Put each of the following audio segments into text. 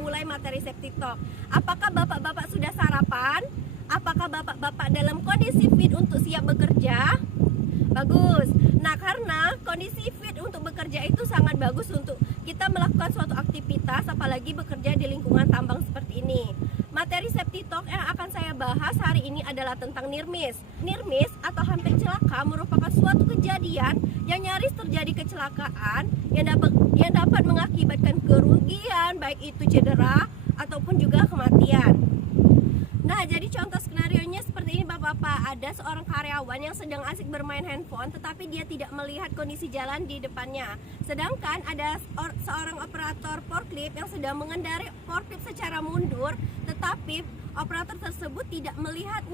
memulai materi Safety Talk. Apakah bapak-bapak sudah sarapan? Apakah bapak-bapak dalam kondisi fit untuk siap bekerja? Bagus. Nah, karena kondisi fit untuk bekerja itu sangat bagus untuk kita melakukan suatu aktivitas, apalagi bekerja di lingkungan tambang seperti ini. Materi Safety Talk yang akan saya bahas hari ini adalah tentang near miss. Near miss atau hampir celaka merupakan suatu kejadian yang nyaris terjadi kecelakaan yang dapat mengakibatkan kerugian, baik itu cedera ataupun juga kematian. Nah, jadi contoh skenarionya seperti ini bapak-bapak. Ada seorang karyawan yang sedang asik bermain handphone, tetapi dia tidak melihat kondisi jalan di depannya. Sedangkan ada seorang operator forklift yang sedang mengendarai forklift secara mundur, tetapi operator tersebut tidak melihat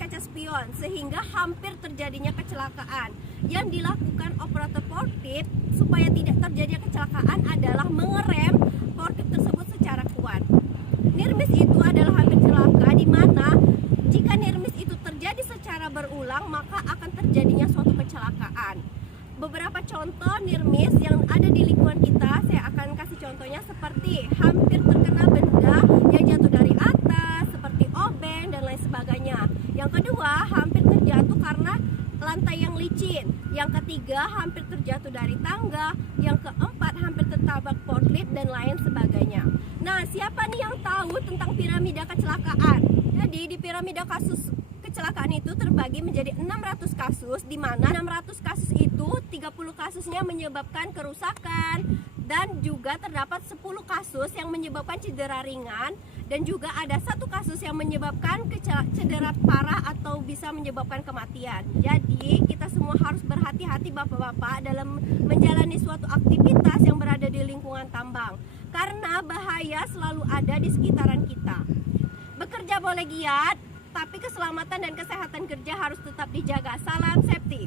kaca spion, sehingga hampir terjadinya kecelakaan. Yang dilakukan operator forklift supaya tidak terjadi kecelakaan adalah mengerem forklift tersebut secara kuat. Near miss itu adalah hampir celaka, di mana jika near miss itu terjadi secara berulang maka akan terjadinya suatu kecelakaan. Beberapa contoh near miss yang ada di lingkungan kita, saya akan kasih contohnya seperti hampir terkena benda yang jatuh dari atas, seperti obeng dan lain sebagainya. Yang kedua, hampir terjatuh karena lantai yang licin. Yang ketiga, hampir terjatuh dari tangga. Yang keempat, hampir tertabrak forklift dan lain sebagainya. Nah, siapa nih yang tahu tentang piramida kecelakaan? Jadi di piramida kasus kecelakaan itu terbagi menjadi 600 kasus, di mana 600 kasus itu 30 kasusnya menyebabkan kerusakan, dan juga terdapat 10 kasus yang menyebabkan cedera ringan, dan juga ada 1 kasus yang menyebabkan cedera parah atau bisa menyebabkan kematian. Jadi kita semua harus berhati-hati bapak-bapak dalam menjalani suatu aktivitas yang berada di lingkungan tambang, karena bahaya selalu ada di sekitaran kita. Bekerja boleh giat, tapi keselamatan dan kesehatan kerja harus tetap dijaga. Salam safety.